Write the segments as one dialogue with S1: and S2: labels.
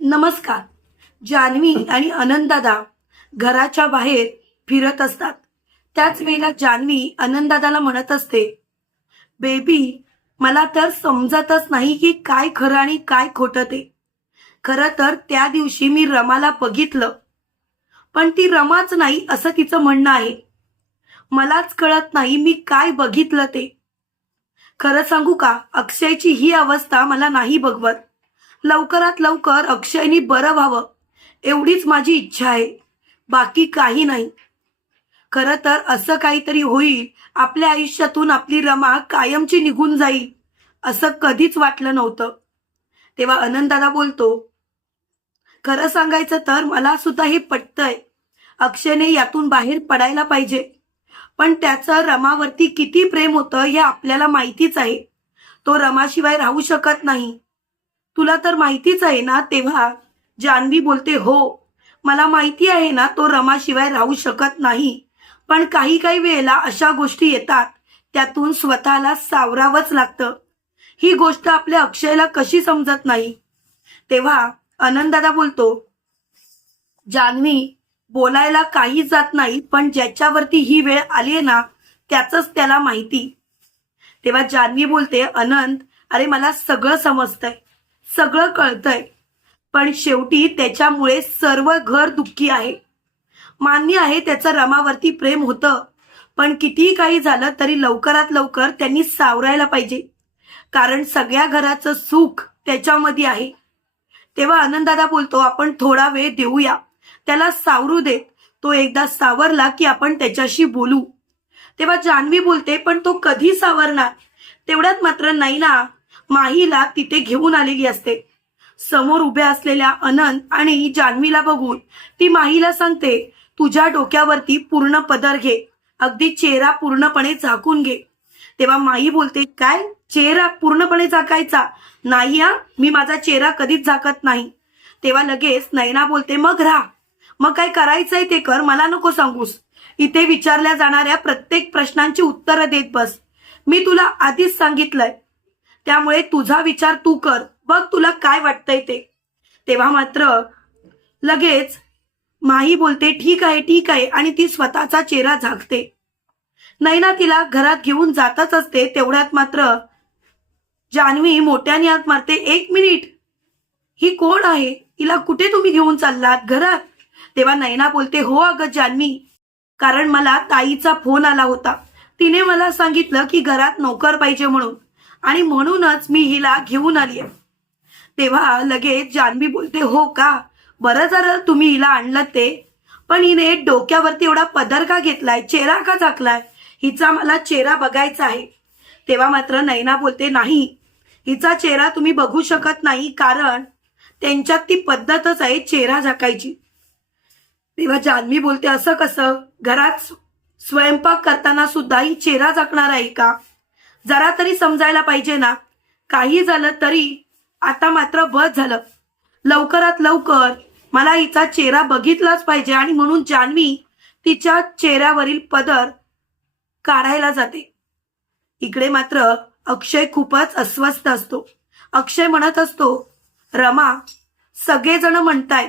S1: नमस्कार. जान्हवी आणि आनंददादा घराच्या बाहेर फिरत असतात. त्याच वेळेला जान्हवी आनंददादाला म्हणत असते बेबी मला तर समजतच नाही की काय खरं आणि काय खोटं ते. खरं तर त्या दिवशी मी रमाला बघितलं. पण ती रमाच नाही असं तिचं म्हणणं आहे. मलाच कळत नाही मी काय बघितलं ते. खरं सांगू का? अक्षयची ही अवस्था मला नाही बघवत. लवकरात लवकर अक्षयनी बरं व्हावं एवढीच माझी इच्छा आहे. बाकी काही नाही. खरं तर असं काहीतरी होईल आपल्या आयुष्यातून आपली रमा कायमची निघून जाईल असं कधीच वाटलं नव्हतं. तेव्हा आनंदाला बोलतो खरं सांगायचं तर मला सुद्धा हे पटतंय. अक्षयने यातून बाहेर पडायला पाहिजे. पण त्याचं रमावरती किती प्रेम होतं हे आपल्याला माहितीच आहे. तो रमाशिवाय राहू शकत नाही. तुला तर माहितीच आहे ना तेव्हा जान्हवी बोलते हो मला माहिती आहे ना तो रमाशिवाय राहू शकत नाही. पण काही काही वेळेला अशा गोष्टी येतात त्यातून स्वतःला सावरावंच लागतं. ही गोष्ट आपल्या अक्षयला कशी समजत नाही? तेव्हा आनंदादा बोलतो जान्हवी बोलायला काही जात नाही पण ज्याच्यावरती ही वेळ आली आहे ना त्याच त्याला माहिती. तेव्हा जान्हवी बोलते अनंत अरे मला सगळं समजतंय. सगळं कळतंय. पण शेवटी त्याच्यामुळे सर्व घर दुःखी आहे. मान्य आहे त्याचं रमावरती प्रेम होतं. पण कितीही काही झालं तरी लवकरात लवकर त्यांनी सावरायला पाहिजे. कारण सगळ्या घराचं सुख त्याच्यामध्ये आहे. तेव्हा आनंदादा बोलतो आपण थोडा वेळ देऊया. त्याला सावरू देत. तो एकदा सावरला की आपण त्याच्याशी बोलू. तेव्हा जान्हवी बोलते पण तो कधी सावरणार? तेवढ्यात मात्र नाही ना. माहीला तिथे घेऊन आलेली असते. समोर उभ्या असलेल्या अनंत आणि जान्हवीला बघून ती माहीला सांगते तुझ्या डोक्यावरती पूर्ण पदर घे. अगदी चेहरा पूर्णपणे झाकून घे. तेव्हा माही बोलते काय? चेहरा पूर्णपणे झाकायचा? नाही हा मी माझा चेहरा कधीच झाकत नाही. तेव्हा लगेच नैना बोलते मग राहा. मग काय करायचंय ते कर मला नको सांगूस. इथे विचारल्या जाणाऱ्या प्रत्येक प्रश्नांची उत्तरं देत बस. मी तुला आधीच सांगितलंय त्यामुळे तुझा विचार तू कर. बघ तुला काय वाटतंय ते. तेव्हा मात्र लगेच माही बोलते ठीक आहे ठीक आहे. आणि ती स्वतःचा चेहरा झाकते. नैना तिला घरात घेऊन जातच असते. तेवढ्यात मात्र जान्हवी मोठ्याने आत मारते एक मिनिट. ही कोण आहे? तिला कुठे तुम्ही घेऊन चाललात घरात? तेव्हा नैना बोलते हो अगं जान्हवी कारण मला ताईचा फोन आला होता. तिने मला सांगितलं की घरात नोकर पाहिजे म्हणून. आणि म्हणूनच मी हिला घेऊन आली तेव्हा लगेच जान्हवी बोलते हो का? बरं जर तुम्ही हिला आणलं ते. पण हिने डोक्यावरती एवढा पदर का घेतलाय चेहरा का झाकलाय? हिचा मला चेहरा बघायचा आहे. तेव्हा मात्र नैना बोलते नाही. हिचा चेहरा तुम्ही बघू शकत नाही कारण त्यांच्यात ती पद्धतच आहे चेहरा झाकायची. तेव्हा जान्हवी बोलते असं कसं? घरात स्वयंपाक करताना सुद्धा ही चेहरा झाकणार आहे का? जरा तरी समजायला पाहिजे ना. काही झालं तरी आता मात्र बस झालं. लवकरात लवकर मला हिचा चेहरा बघितलाच पाहिजे आणि म्हणून जान्हवी तिच्या चेहऱ्यावरील पदर काढायला जाते. इकडे मात्र अक्षय खूपच अस्वस्थ असतो. अक्षय म्हणत असतो रमा सगळेजण म्हणताय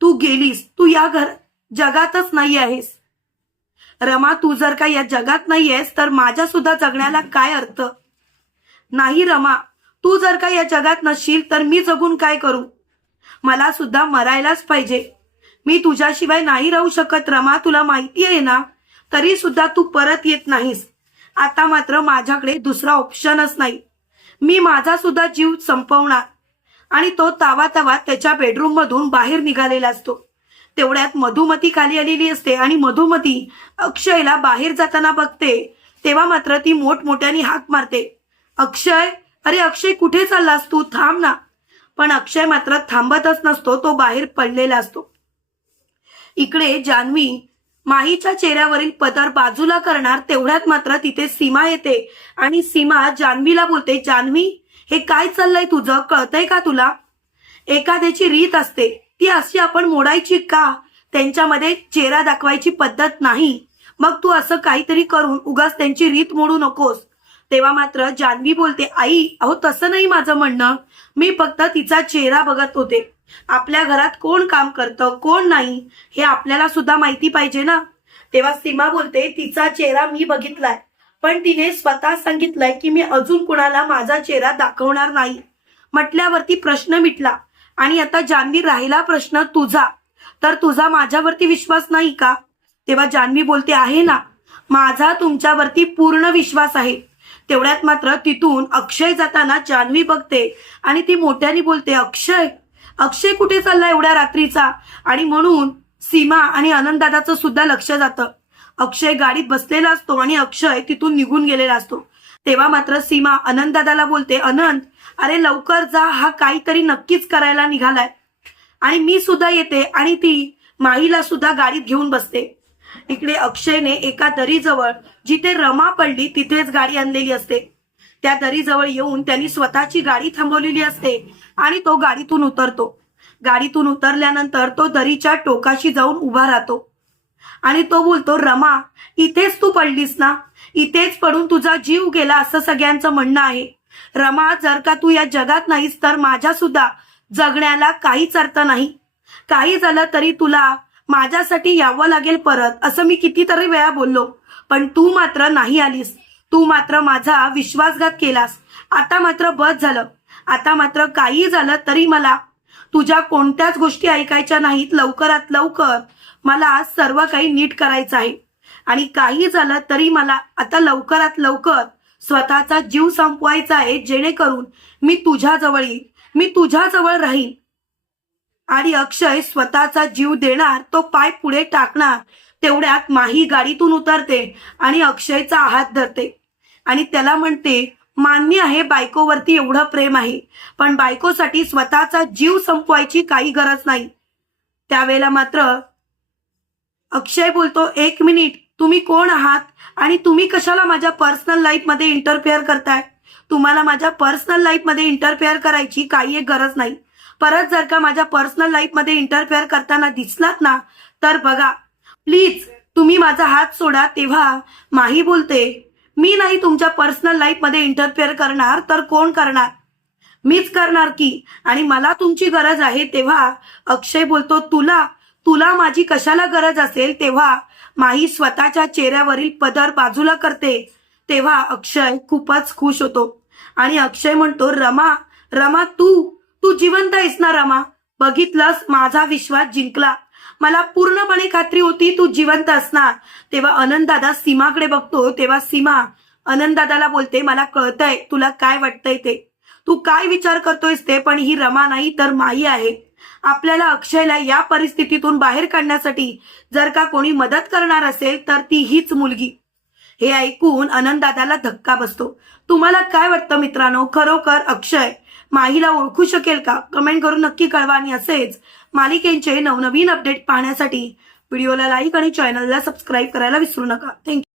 S1: तू गेलीस तू या घर जगातच नाही आहेस. रमा तू जर का या जगात नाही आहेस तर माझ्या सुद्धा जगण्याला काय अर्थ? नाही रमा तू जर का या जगात नसशील तर मी जगून काय करू? मला सुद्धा मरायलाच पाहिजे. मी तुझ्याशिवाय नाही राहू शकत रमा तुला माहिती आहे ना? तरी सुद्धा तू परत येत नाहीस. आता मात्र माझ्याकडे दुसरा ऑप्शनच नाही. मी माझा सुद्धा जीव संपवणार. आणि तो तावा तावा त्याच्या बेडरूम मधून बाहेर निघालेला असतो. तेवढ्यात मधुमती खाली आलेली असते आणि मधुमती अक्षयला बाहेर जाताना बघते. तेव्हा मात्र ती मोठमोठ्याने हाक मारते. अक्षय अरे अक्षय कुठे चाललास तू? थांब ना. पण अक्षय मात्र थांबतच नसतो तो बाहेर पडलेला असतो. इकडे जान्हवी माहीच्या चेहऱ्यावरील पदर बाजूला करणार तेवढ्यात मात्र तिथे सीमा येते आणि सीमा जान्हवीला बोलते जान्हवी हे काय चाललंय तुझं? कळतंय का तुला? एखाद्याची रीत असते. ती अशी आपण मोडायची का? त्यांच्यामध्ये चेहरा दाखवायची पद्धत नाही. मग तू असं काहीतरी करून उगाच त्यांची रीत मोडू नकोस. तेव्हा मात्र जान्हवी बोलते आई अहो तसं नाही माझं म्हणणं. मी फक्त तिचा चेहरा बघत होते. आपल्या घरात कोण काम करतं कोण नाही हे आपल्याला सुद्धा माहिती पाहिजे ना? तेव्हा सीमा बोलते तिचा चेहरा मी बघितलाय. पण तिने स्वतः सांगितलंय की मी अजून कुणाला माझा चेहरा दाखवणार नाही. म्हटल्यावरती प्रश्न मिटला. आणि आता जान्हवी राहिला प्रश्न तुझा. तर तुझा माझ्यावरती विश्वास नाही का? तेव्हा जान्हवी बोलते आहे ना. माझा तुमच्यावरती पूर्ण विश्वास आहे. तेवढ्यात मात्र तिथून अक्षय जाताना जान्हवी बघते आणि ती मोठ्याने बोलते अक्षय अक्षय कुठे चालला एवढ्या रात्रीचा? आणि म्हणून सीमा आणि आनंददादाचं सुद्धा लक्ष जातं. अक्षय गाडीत बसलेला असतो आणि अक्षय तिथून निघून गेलेला असतो. तेव्हा मात्र सीमा आनंददादाला बोलते अनंत अरे लवकर जा हा काहीतरी नक्कीच करायला निघालाय. आणि मी सुद्धा येते आणि ती माईला सुद्धा गाडीत घेऊन बसते. इकडे अक्षयने एका दरीजवळ जिथे रमा पडली तिथेच गाडी आणलेली असते. त्या दरीजवळ येऊन त्यांनी स्वतःची गाडी थांबवलेली असते आणि तो गाडीतून उतरतो. गाडीतून उतरल्यानंतर तो दरीच्या टोकाशी जाऊन उभा राहतो. आणि तो बोलतो रमा इथेच तू पडलीस ना? इथेच पडून तुझा जीव गेला असं सगळ्यांचं म्हणणं आहे. रमा जर का तू या जगात नाहीस तर माझ्या सुद्धा जगण्याला काहीच अर्थ नाही. काही झालं तरी तुला माझ्यासाठी यावं लागेल परत असं मी कितीतरी वेळा बोललो. पण तू मात्र नाही आलीस. तू मात्र माझा विश्वासघात केलास. आता मात्र बस झालं. आता मात्र काही झालं तरी मला तुझ्या कोणत्याच गोष्टी ऐकायच्या नाहीत. लवकरात लवकर मला सर्व काही नीट करायचं आहे. आणि काही झालं तरी मला आता लवकरात लवकर स्वतःचा जीव संपवायचा आहे जेणेकरून मी तुझ्याजवळ येईल मी तुझ्याजवळ राहील आणि अक्षय स्वतःचा जीव देणार तो पाय पुढे टाकणार तेवढ्यात माही गाडीतून उतरते आणि अक्षयचा हात धरते. आणि त्याला म्हणते मान्य आहे बायकोवरती एवढं प्रेम आहे पण बायकोसाठी स्वतःचा जीव संपवायची काही गरज नाही. त्यावेळेला मात्र अक्षय बोलतो एक मिनिट तुम्ही कोण आहात आणि तुम्ही कशाला माझ्या पर्सनल लाईफमध्ये इंटरफेअर करताय? तुम्हाला माझ्या पर्सनल लाईफमध्ये इंटरफेअर करायची काही एक गरज नाही. परत जर का माझ्या पर्सनल लाईफमध्ये इंटरफेअर करताना दिसलात ना तर बघा. प्लीज तुम्ही माझा हात सोडा तेव्हा माही बोलते मी नाही तुमच्या पर्सनल लाईफमध्ये इंटरफेअर करणार तर कोण करणार? मीच करणार की? आणि मला तुमची गरज आहे. तेव्हा अक्षय बोलतो तुला तुला माझी कशाला गरज असेल तेव्हा माही स्वतःच्या चेहऱ्यावरील पदर बाजूला करते. तेव्हा अक्षय खूपच खुश होतो. आणि अक्षय म्हणतो रमा रमा तू तू जिवंत आहेस ना रमा? बघितलंस माझा विश्वास जिंकला. मला पूर्णपणे खात्री होती तू जिवंत असणार. तेव्हा आनंददादा सीमाकडे बघतो. तेव्हा सीमा आनंददादाला बोलते मला कळतंय तुला काय वाटतंय ते. तू काय विचार करतोयस ते पण ही रमा नाही तर माई आहे. आपल्याला अक्षयला या परिस्थितीतून बाहेर काढण्यासाठी जर का कोणी मदत करणार असेल तर ती हीच मुलगी. हे ऐकून आनंददादाला धक्का बसतो. तुम्हाला काय वाटतं मित्रांनो? खरोखर अक्षय माहीला ओळखू शकेल का? कमेंट करून नक्की कळवा आणि असेच मालिकेंचे नवनवीन अपडेट पाहण्यासाठी व्हिडिओला लाईक आणि चॅनलला सबस्क्राईब करायला विसरू नका. थँक्यू